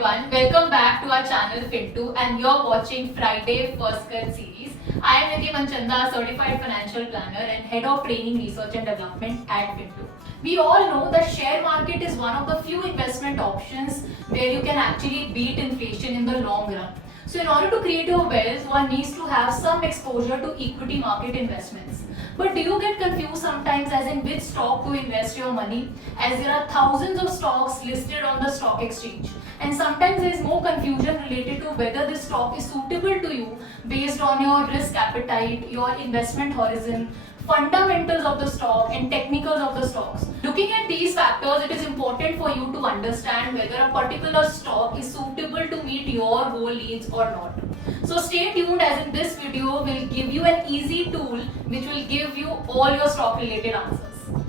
everyone, welcome back to our channel Fintoo and you're watching Friday First Cut series. I am Nidhi Manchanda, Certified Financial Planner and Head of Training Research and Development at Fintoo. We all know that share market is one of the few investment options where you can actually beat inflation in the long run. So in order to create your wealth, one needs to have some exposure to equity market investments. But do you get confused sometimes as in which stock to invest your money, as there are thousands of stocks listed on the stock exchange, and sometimes there is more confusion related to whether this stock is suitable to you based on your risk appetite, your investment horizon, fundamentals of the stock and technicals of the stocks. Looking at these factors, it is important for you to understand whether a particular stock is suitable to meet your goal needs or not. So stay tuned, as in this video will give you an easy tool which will give you all your stock related answers.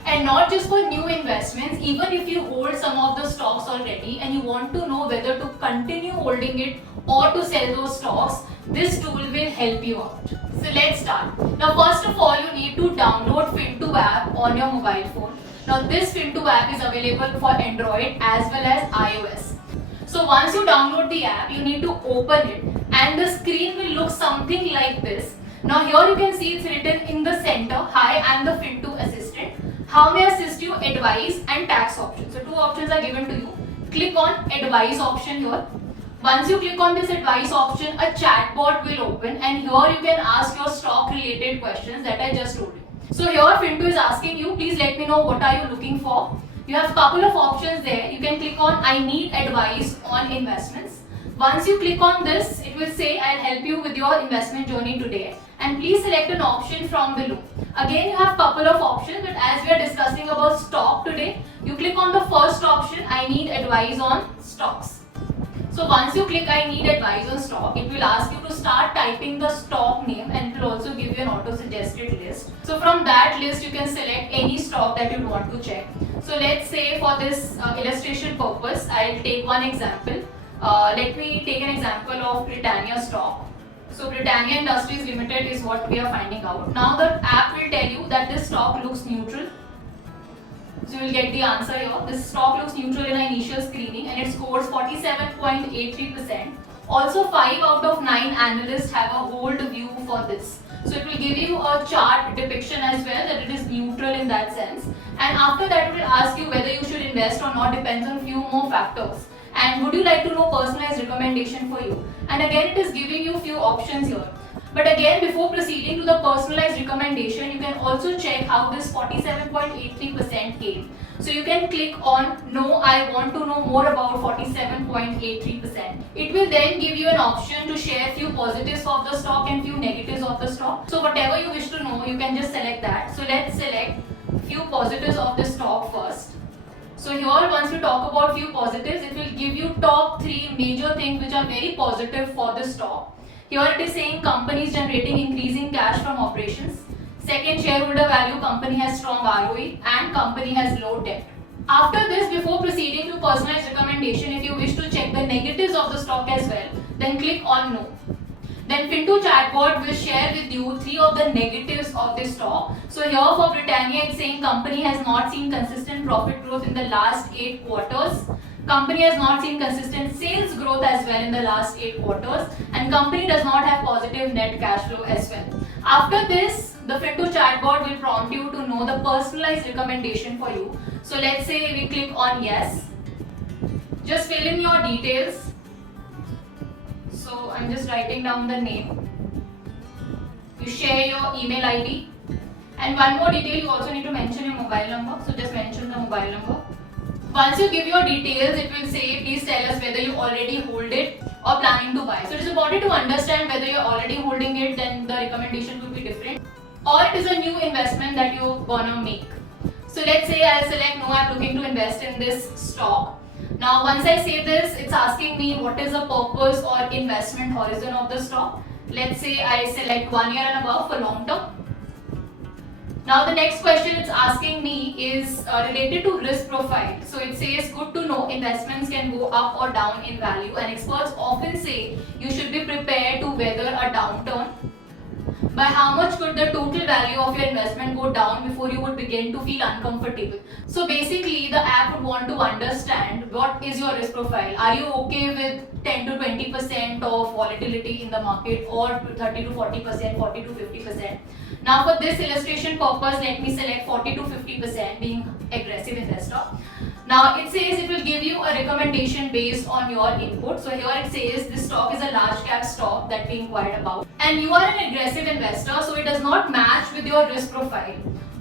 And not just for new investments, even if you hold some of the stocks already and you want to know whether to continue holding it or to sell those stocks, this tool will help you out. So let's start. Now first of all, you need to download Fintoo app on your mobile phone. Now this Fintoo app is available for Android as well as iOS. So once you download the app, you need to open it and the screen will look something like this. Now here you can see it's written in the center, "Hi, I am the Fintoo assistant. How may I assist you? Advice and tax option." So two options are given to you. Click on advice option here. Once you click on this advice option, a chatbot will open and here you can ask your stock related questions that I just told you. So here Fintoo is asking you, please let me know what are you looking for. You have a couple of options there. You can click on I need advice on investments. Once you click on this, it will say I'll help you with your investment journey today and please select an option from below. Again, you have a couple of options, but as we are discussing about stock today, you click on the first option, I need advice on stocks. So once you click I need advice on stock, it will ask you to start typing the stock name and it will also give you an auto suggested list. So from that list you can select any stock that you want to check. So let's say for this illustration purpose, I'll take one example. Let me take an example of Britannia stock. So Britannia Industries Limited is what we are finding out. Now the app will tell you that this stock looks neutral. So you will get the answer here. This stock looks neutral in our initial screening and it scores 47.83%. Also 5 out of 9 analysts have a hold view for this. So it will give you a chart depiction as well that it is neutral in that sense. And after that it will ask you whether you should invest or not, depends on few more factors. And would you like to know personalized recommendation for you? And again it is giving you few options here. But again, before proceeding to the personalized recommendation, you can also check how this 47.83% came. So you can click on no, I want to know more about 47.83%. It will then give you an option to share few positives of the stock and few negatives of the stock. So whatever you wish to know, you can just select that. So let's select few positives of the stock first. So here once we talk about few positives, it will give you top 3 major things which are very positive for the stock. Here it is saying company is generating increasing cash from operations. Second, shareholder value, company has strong ROE and company has low debt. After this, before proceeding to personalized recommendation, if you wish to check the negatives of the stock as well, then click on no. Then Fintoo chatbot will share with you 3 of the negatives of this stock. So here for Britannia, it's saying company has not seen consistent profit growth in the last 8 quarters. Company has not seen consistent sales growth as well in the last 8 quarters and company does not have positive net cash flow as well. After this, the Fintoo chatbot will prompt you to know the personalized recommendation for you. So let's say we click on yes. Just fill in your details. So I'm just writing down the name. You share your email ID and one more detail, you also need to mention your mobile number. So just mention the mobile number. Once you give your details, it will say please tell us whether you already hold it or planning to buy. So it is important to understand whether you are already holding it, then the recommendation will be different, or it is a new investment that you're gonna make. So let's say I'll select no, I'm looking to invest in this stock. Now once I say this, it's asking me what is the purpose or investment horizon of the stock. Let's say I select 1 year and above for long term. Now the next question it's asking me is related to risk profile. So it says good to know investments can go up or down in value and experts often say you should be prepared to weather a downturn. by how much could the total value of your investment go down before you would begin to feel uncomfortable. So basically the app would want to understand what is your risk profile. Are you okay with 10 to 20% of volatility in the market, or 30 to 40%, 40 to 50%. Now for this illustration purpose, let me select 40 to 50% being aggressive investor. Now it says it will give you a recommendation based on your input. So here it says this stock is a large cap stock that we inquired about, and you are an aggressive investor, so it does not match with your risk profile.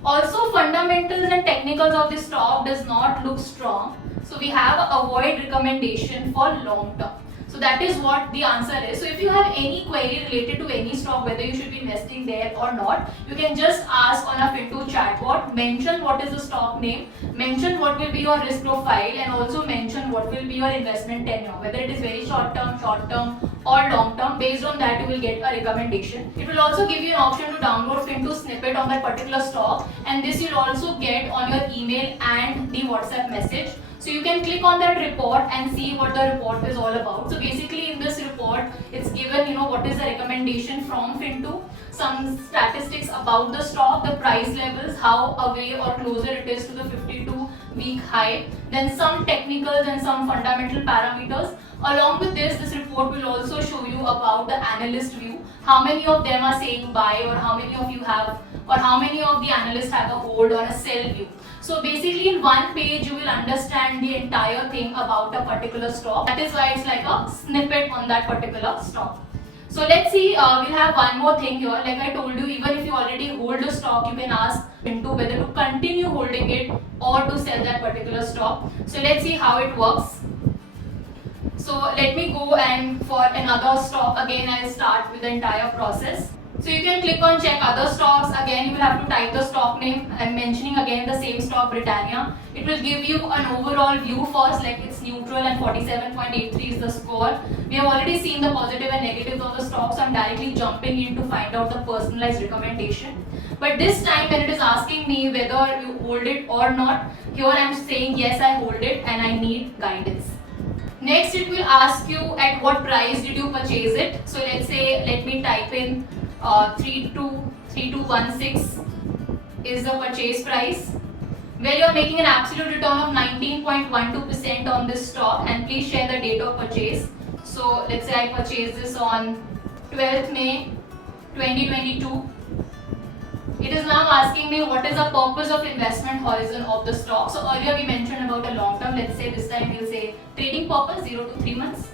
Also, fundamentals and technicals of this stock does not look strong, so we have a avoid recommendation for long term. So that is what the answer is. So if you have any query related to any stock, whether you should be investing there or not, you can just ask on a Fintoo chatbot, mention what is the stock name, mention what will be your risk profile, and also mention what will be your investment tenure, whether it is very short term or long term. Based on that, you will get a recommendation. It will also give you an option to download Fintoo snippet on that particular stock, and this you'll also get on your email and the WhatsApp message. So you can click on that report and see what the report is all about. So basically in this report, it's given what is the recommendation from Fintoo, some statistics about the stock, the price levels, how away or closer it is to the 52-week high, then some technicals and some fundamental parameters. Along with this report will also show you about the analyst view, how many of them are saying buy, or how many of you have, or how many of the analysts have a hold or a sell view. So basically in one page you will understand the entire thing about a particular stock. That is why it's like a snippet on that particular stock. So let's see, we'll have one more thing here. Like I told you, even if you already hold a stock, you can ask Fintoo whether to continue holding it or to sell that particular stock. So let's see how it works. So let me go, and for another stock, again I'll start with the entire process. So you can click on check other stocks. Again you will have to type the stock name. I'm mentioning again the same stock, Britannia. It will give you an overall view first, like it's neutral and 47.83 is the score. We have already seen the positive and negatives of the stock, so I'm directly jumping in to find out the personalized recommendation. But this time when it is asking me whether you hold it or not, here I'm saying yes, I hold it and I need guidance. Next it will ask you at what price did you purchase it. So let's say, let me type in 3216 is the purchase price, where you are making an absolute return of 19.12% on this stock, and please share the date of purchase. So let's say I purchased this on 12th May 2022. It is now asking me what is the purpose of investment horizon of the stock. So earlier we mentioned about a long term. Let's say this time we'll say trading purpose 0 to 3 months.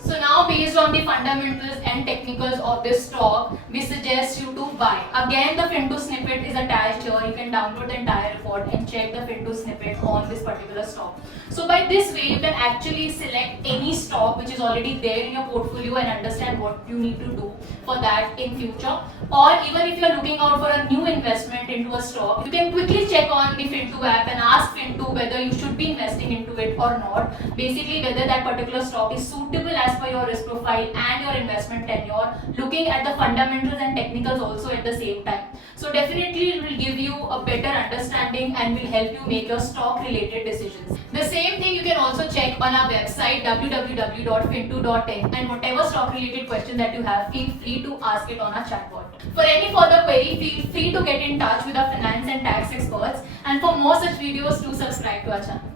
So now based on the fundamentals and technicals of this stock, we suggest you to buy. Again the Fintoo snippet is attached here. You can download the entire report and check the Fintoo snippet on this particular stock. So by this way you can actually select any stock which is already there in your portfolio and understand what you need to do for that in future. Or even if you are looking out for a new investment into a stock, you can quickly check on the Fintoo app and ask Fintoo whether you should be investing into it or not. Basically whether that particular stock is suitable as per your risk profile and your investment tenure, looking at the fundamentals and technicals also at the same time. So definitely it will give you a better understanding and will help you make your stock related decisions. The same thing you can also check on our website www.fintoo.in, and whatever stock related question that you have, feel free to ask it on our chatbot. For any further query, feel free to get in touch with our finance and tax experts, and for more such videos, do subscribe to our channel.